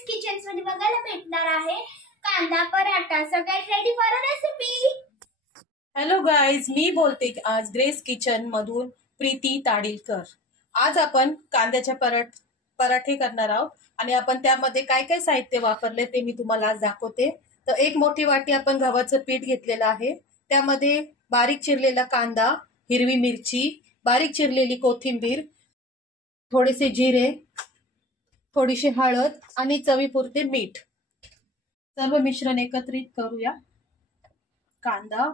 Grace kitchens मध्ये बघायला भेटणार आहे कांदा पराठा. सगळ्यात ready for a recipe. Hello guys, मी बोलते आज ग्रेस किचन मधून प्रीती ताडिलकर. आज आपण कांद्याच्या पराठे करणार आहोत आणि आपण त्यामध्ये काय काय साहित्य वापरले ते मी तुम्हाला आज दाखवते. तर एक मोठी वाटी आपण गव्हाचं पीठ घेतलेलं आहे. त्यामध्ये बारीक चिरलेला कांदा, हिरवी मिरची, बारीक चिरलेली कोथिंबीर, थोडेसे जिरे, थोडीशी हळद आणि चवीपुरते मीठ. सर्व मिश्रण एकत्रित करूया. कांदा,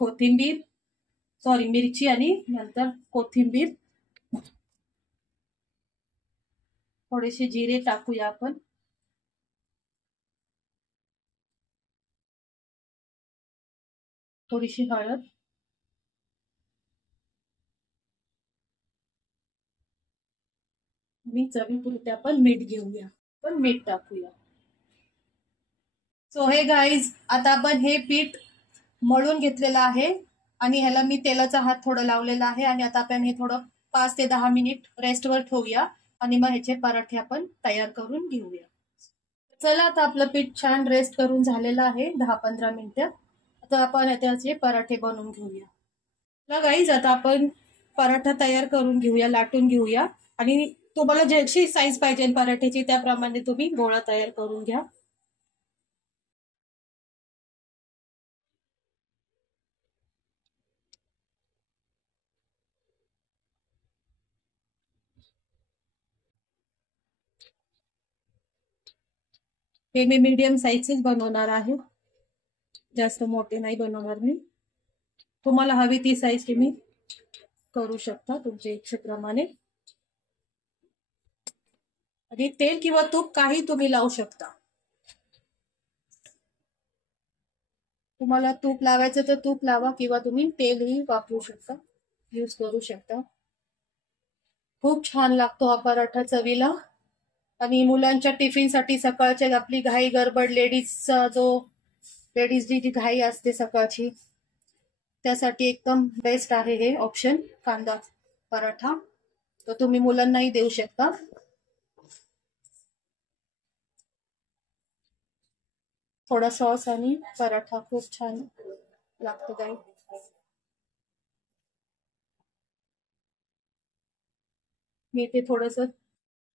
कोथिंबीर, मिरची आणि नंतर कोथिंबीर, थोडेसे जिरे टाकूया आपण, थोडीशी हळद आणि चवीपुरते आपण मीठ घेऊया. पण मीठ टाकूया. सो हे गाईज, आता आपण हे पीठ मळून घेतलेलं आहे आणि ह्याला मी तेलाचा हात थोडं लावलेला आहे आणि आता आपण हे थोडं 5 ते 10 मिनिट रेस्टवर ठेवूया आणि मग ह्याचे पराठे आपण तयार करून घेऊया. चला, आता आपलं पीठ छान रेस्ट करून झालेलं आहे 10-15 मिनिटं. आता आपण त्याचे पराठे बनवून घेऊया. गाईज, आता आपण पराठा तयार करून घेऊया, लाटून घेऊया आणि तुम्हाला जशी साईज पाहिजे पराठ्याची त्याप्रमाणे तुम्ही गोळा तयार करून घ्या. हे मी मीडियम साईजचेच बनवणार आहे, जास्त मोठे नाही बनवणार मी. तुम्हाला हवी ती साईज तुम्ही करू शकता तुमच्या इच्छेप्रमाणे. आणि तेल किंवा तूप काही तुम्ही लावू शकता. तुम्हाला तूप लावायचं तर तूप लावा किंवा तुम्ही तेलही वापरू शकता, यूज करू शकता. खूप छान लागतो हा पराठा चवीला. आणि मुलांच्या टिफिनसाठी सकाळच्या आपली घाई गडबड लेडीजची जी घाई असते सकाळची, त्यासाठी एकदम बेस्ट आहे हे ऑप्शन कांदा पराठा. तर तुम्ही मुलांनाही देऊ शकता. थोडा सॉस आणि पराठा खूप छान लागतो गाई. मी ते थोडस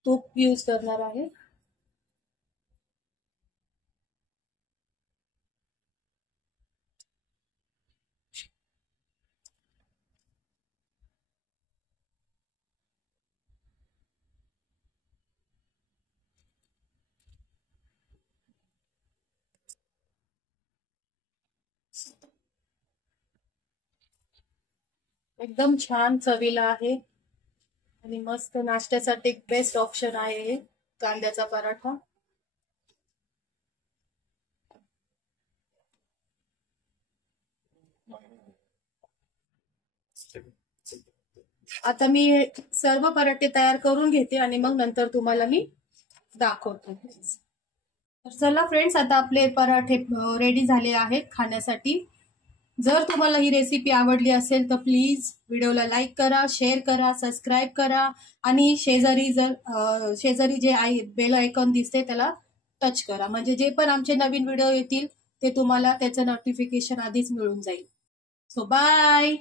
तूप यूज करणार आहे. एकदम छान चवीला आहे आणि मस्त नाश्त्यासाठी बेस्ट ऑप्शन आहे हे कांद्याचा पराठा. आता मी सर्व पराठे तयार करून घेते आणि मग नंतर तुम्हाला मी दाखवतो. तर चला फ्रेंड्स, आता आपले पराठे रेडी झाले आहेत खाण्यासाठी. जर तुम्हाला ही रेसिपी आवडली असेल तर प्लीज व्हिडिओला लाईक करा, शेअर करा, सबस्क्राईब करा आणि शेजारी जे बेल आयकॉन दिसते त्याला टच करा, म्हणजे जे पण आमचे नवीन व्हिडिओ येतील ते तुम्हाला त्याचं नोटिफिकेशन आधीच मिळून जाईल. So bye.